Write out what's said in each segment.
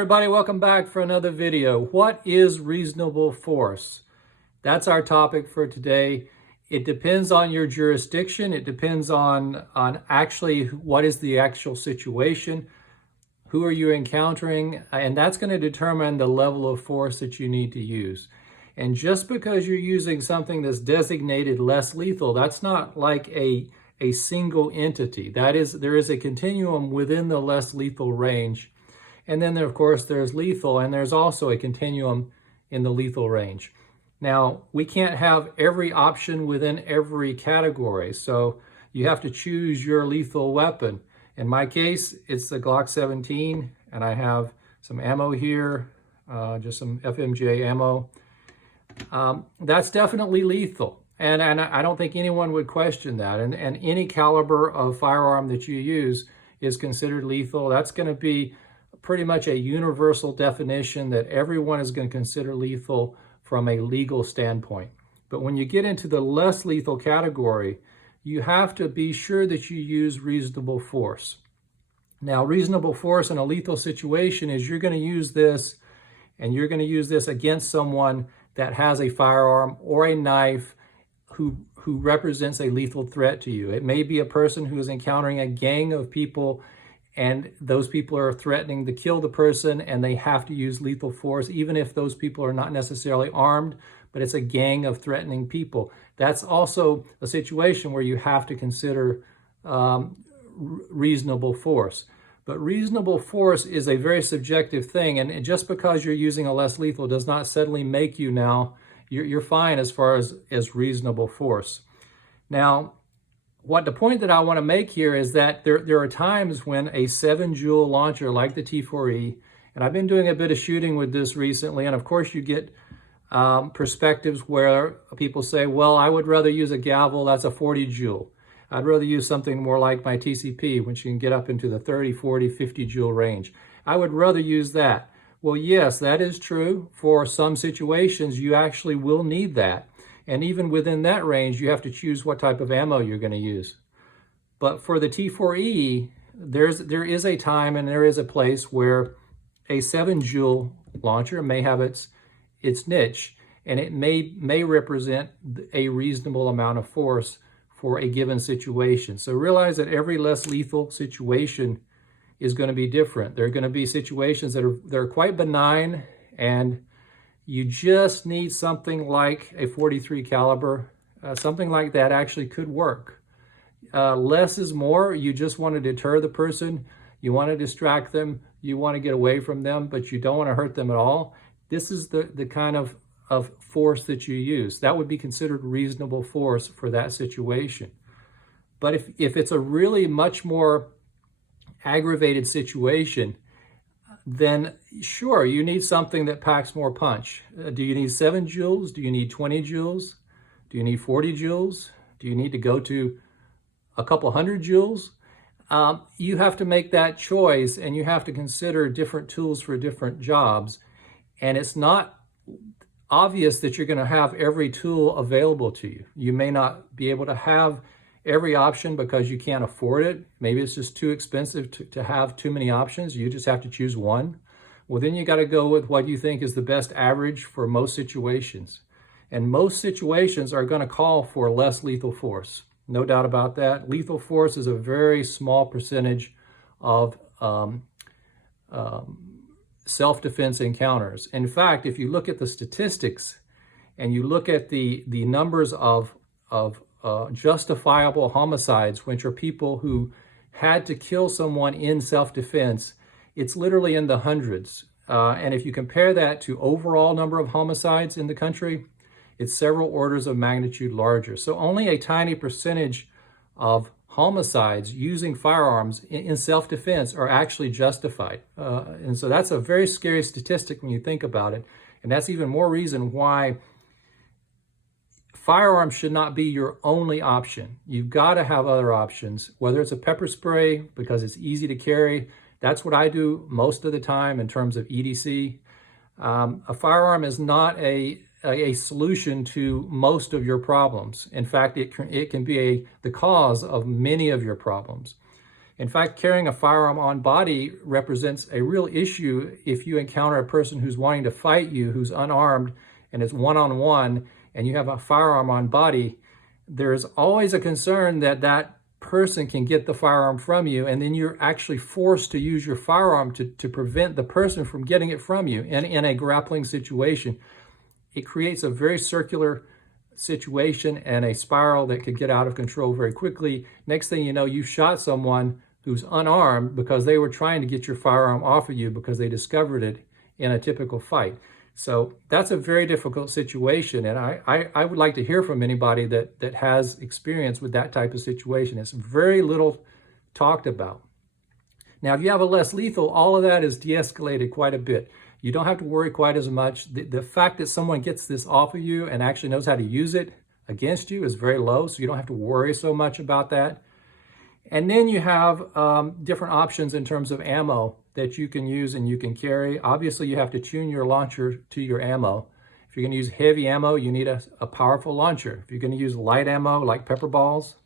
everybody, welcome back for another video. What is reasonable force? That's our topic for today. It depends on your jurisdiction. It depends on actually what is the actual situation, who are you encountering, and that's going to determine the level of force that you need to use. And just because you're using something that's designated less lethal, that's not like a single entity. There is a continuum within the less lethal range. And then, of course, there's lethal, and there's also a continuum in the lethal range. Now, we can't have every option within every category, so you have to choose your lethal weapon. In my case, it's the Glock 17, and I have some ammo here, just some FMJ ammo. That's definitely lethal, and I don't think anyone would question that. And any caliber of firearm that you use is considered lethal. That's going to be pretty much a universal definition that everyone is going to consider lethal from a legal standpoint. But when you get into the less lethal category, you have to be sure that you use reasonable force. Now, reasonable force in a lethal situation is you're going to use this, and you're going to use this against someone that has a firearm or a knife who represents a lethal threat to you. It may be a person who is encountering a gang of people, and those people are threatening to kill the person, and they have to use lethal force, even if those people are not necessarily armed, but it's a gang of threatening people. That's also a situation where you have to consider reasonable force. But reasonable force is a very subjective thing, and just because you're using a less lethal does not suddenly make you now, you're fine as far as reasonable force. Now, the point that I want to make here is that there are times when a 7-Joule launcher like the T4E, and I've been doing a bit of shooting with this recently, and of course you get perspectives where people say, well, I would rather use a gavel, that's a 40-Joule. I'd rather use something more like my TCP, which you can get up into the 30, 40, 50-Joule range. I would rather use that. Well, yes, that is true. For some situations, you actually will need that. And even within that range, you have to choose what type of ammo you're going to use. But for the T4E, there is a time and there is a place where a 7-Joule launcher may have its niche, and it may represent a reasonable amount of force for a given situation. So realize that every less lethal situation is going to be different. There are going to be situations that are quite benign, and you just need something like a 43 caliber. Something like that actually could work. Less is more. You just want to deter the person. You want to distract them. You want to get away from them, but you don't want to hurt them at all. This is the kind of force that you use. That would be considered reasonable force for that situation. But if it's a really much more aggravated situation, then sure, you need something that packs more punch. Do you need 7 joules? Do you need 20 joules? Do you need 40 joules? Do you need to go to a couple hundred joules? You have to make that choice, and you have to consider different tools for different jobs. And it's not obvious that you're going to have every tool available to you. You may not be able to have every option because you can't afford it. Maybe it's just too expensive to have too many options. You just have to choose one. Well, then you got to go with what you think is the best average for most situations. And most situations are going to call for less lethal force. No doubt about that. Lethal force is a very small percentage of self-defense encounters. In fact, if you look at the statistics and you look at the numbers of justifiable homicides, which are people who had to kill someone in self-defense, it's literally in the hundreds. And if you compare that to overall number of homicides in the country, it's several orders of magnitude larger. So only a tiny percentage of homicides using firearms in self-defense are actually justified. And so that's a very scary statistic when you think about it. And that's even more reason why firearms should not be your only option. You've got to have other options, whether it's a pepper spray because it's easy to carry. That's what I do most of the time in terms of EDC. A firearm is not a solution to most of your problems. In fact, it can be the cause of many of your problems. In fact, carrying a firearm on body represents a real issue if you encounter a person who's wanting to fight you, who's unarmed, and it's one-on-one, and you have a firearm on body. There's always a concern that that person can get the firearm from you, and then you're actually forced to use your firearm to prevent the person from getting it from you in a grappling situation. It creates a very circular situation and a spiral that could get out of control very quickly. Next thing you know, you shot someone who's unarmed because they were trying to get your firearm off of you because they discovered it in a typical fight. So that's a very difficult situation, and I would like to hear from anybody that has experience with that type of situation. It's very little talked about. Now, if you have a less lethal, all of that is de-escalated quite a bit. You don't have to worry quite as much. The fact that someone gets this off of you and actually knows how to use it against you is very low, so you don't have to worry so much about that. And then you have different options in terms of ammo that you can use and you can carry. Obviously, you have to tune your launcher to your ammo. If you're going to use heavy ammo, you need a powerful launcher. If you're going to use light ammo like pepper balls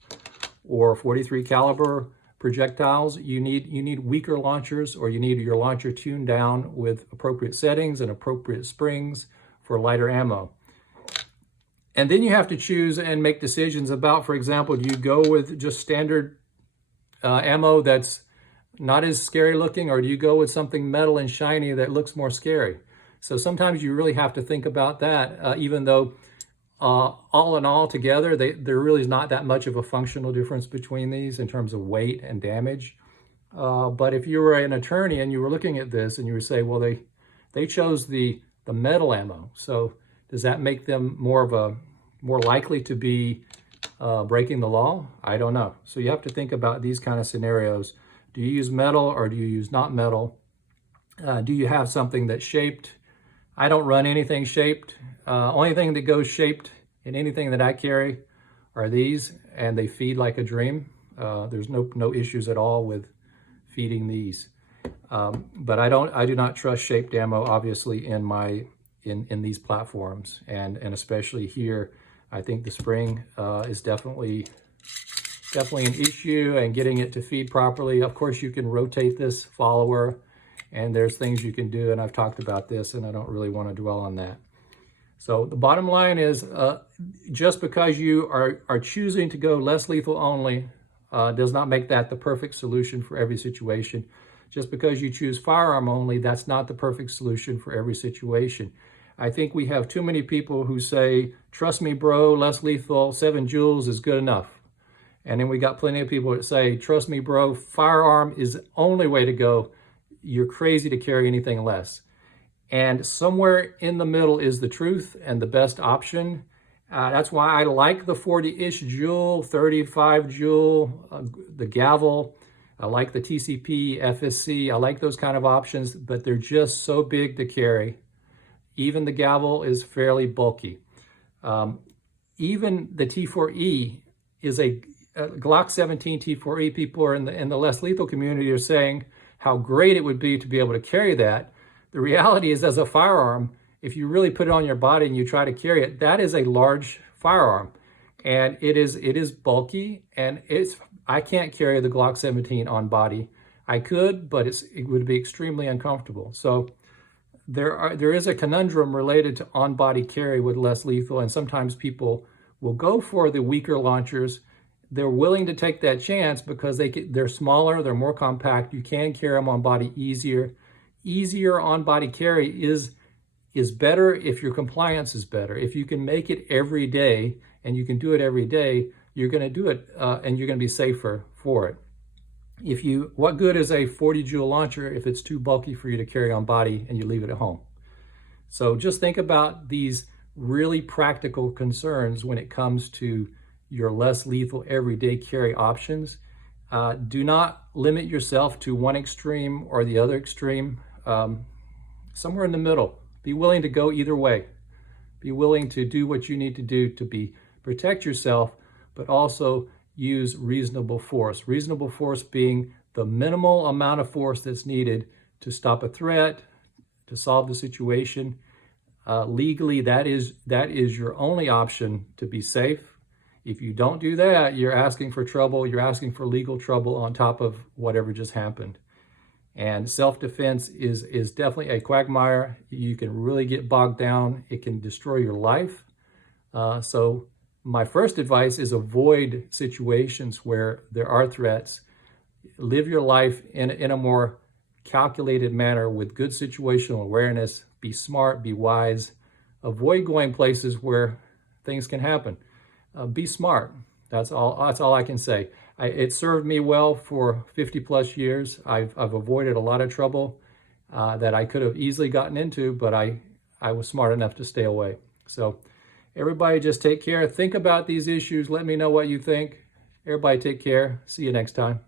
or .43 caliber projectiles, you need weaker launchers, or you need your launcher tuned down with appropriate settings and appropriate springs for lighter ammo. And then you have to choose and make decisions about, for example, do you go with just standard ammo that's not as scary looking, or do you go with something metal and shiny that looks more scary? So sometimes you really have to think about that, even though all in all together, there really is not that much of a functional difference between these in terms of weight and damage. But if you were an attorney and you were looking at this and you would say, well, they chose the metal ammo, so does that make them more likely to be breaking the law? I don't know. So you have to think about these kind of scenarios. Do you use metal or do you use not metal? Do you have something that's shaped? I don't run anything shaped. Only thing that goes shaped in anything that I carry are these, and they feed like a dream. There's no issues at all with feeding these. But I do not trust shaped ammo, obviously, in these platforms, and especially here. I think the spring is definitely an issue, and getting it to feed properly. Of course, you can rotate this follower, and there's things you can do, and I've talked about this, and I don't really want to dwell on that. So the bottom line is, just because you are choosing to go less lethal only does not make that the perfect solution for every situation. Just because you choose firearm only, that's not the perfect solution for every situation. I think we have too many people who say, trust me, bro, less lethal, 7 Joules is good enough. And then we got plenty of people that say, trust me, bro, firearm is the only way to go. You're crazy to carry anything less. And somewhere in the middle is the truth and the best option. That's why I like the 40-ish Joule, 35 Joule, the gavel. I like the TCP, FSC. I like those kind of options, but they're just so big to carry. Even the gavel is fairly bulky. Even the T4E is a Glock 17 T4E. People are in the less lethal community are saying how great it would be to be able to carry that. The reality is, as a firearm, if you really put it on your body and you try to carry it, that is a large firearm, and it is bulky, and I can't carry the Glock 17 on body. I could, but it would be extremely uncomfortable. So there is a conundrum related to on-body carry with less lethal, and sometimes people will go for the weaker launchers. They're willing to take that chance because they're smaller, they're more compact. You can carry them on body easier. Easier on-body carry is better if your compliance is better. If you can make it every day and you can do it every day, you're going to do it and you're going to be safer for it. What good is a 40 Joule launcher if it's too bulky for you to carry on body and you leave it at home? So just think about these really practical concerns when it comes to your less lethal everyday carry options. Do not limit yourself to one extreme or the other extreme. Somewhere in the middle. Be willing to go either way. Be willing to do what you need to do to protect yourself, but also use reasonable force. Reasonable force being the minimal amount of force that's needed to stop a threat, to solve the situation. Legally, that is your only option to be safe. If you don't do that, you're asking for trouble. You're asking for legal trouble on top of whatever just happened. And self-defense is definitely a quagmire. You can really get bogged down. It can destroy your life. So my first advice is avoid situations where there are threats. Live your life in a more calculated manner with good situational awareness. Be smart, be wise. Avoid going places where things can happen. Be smart. That's all I can say. It served me well for 50 plus years. I've avoided a lot of trouble that I could have easily gotten into, but I was smart enough to stay away. So everybody just take care. Think about these issues. Let me know what you think. Everybody take care. See you next time.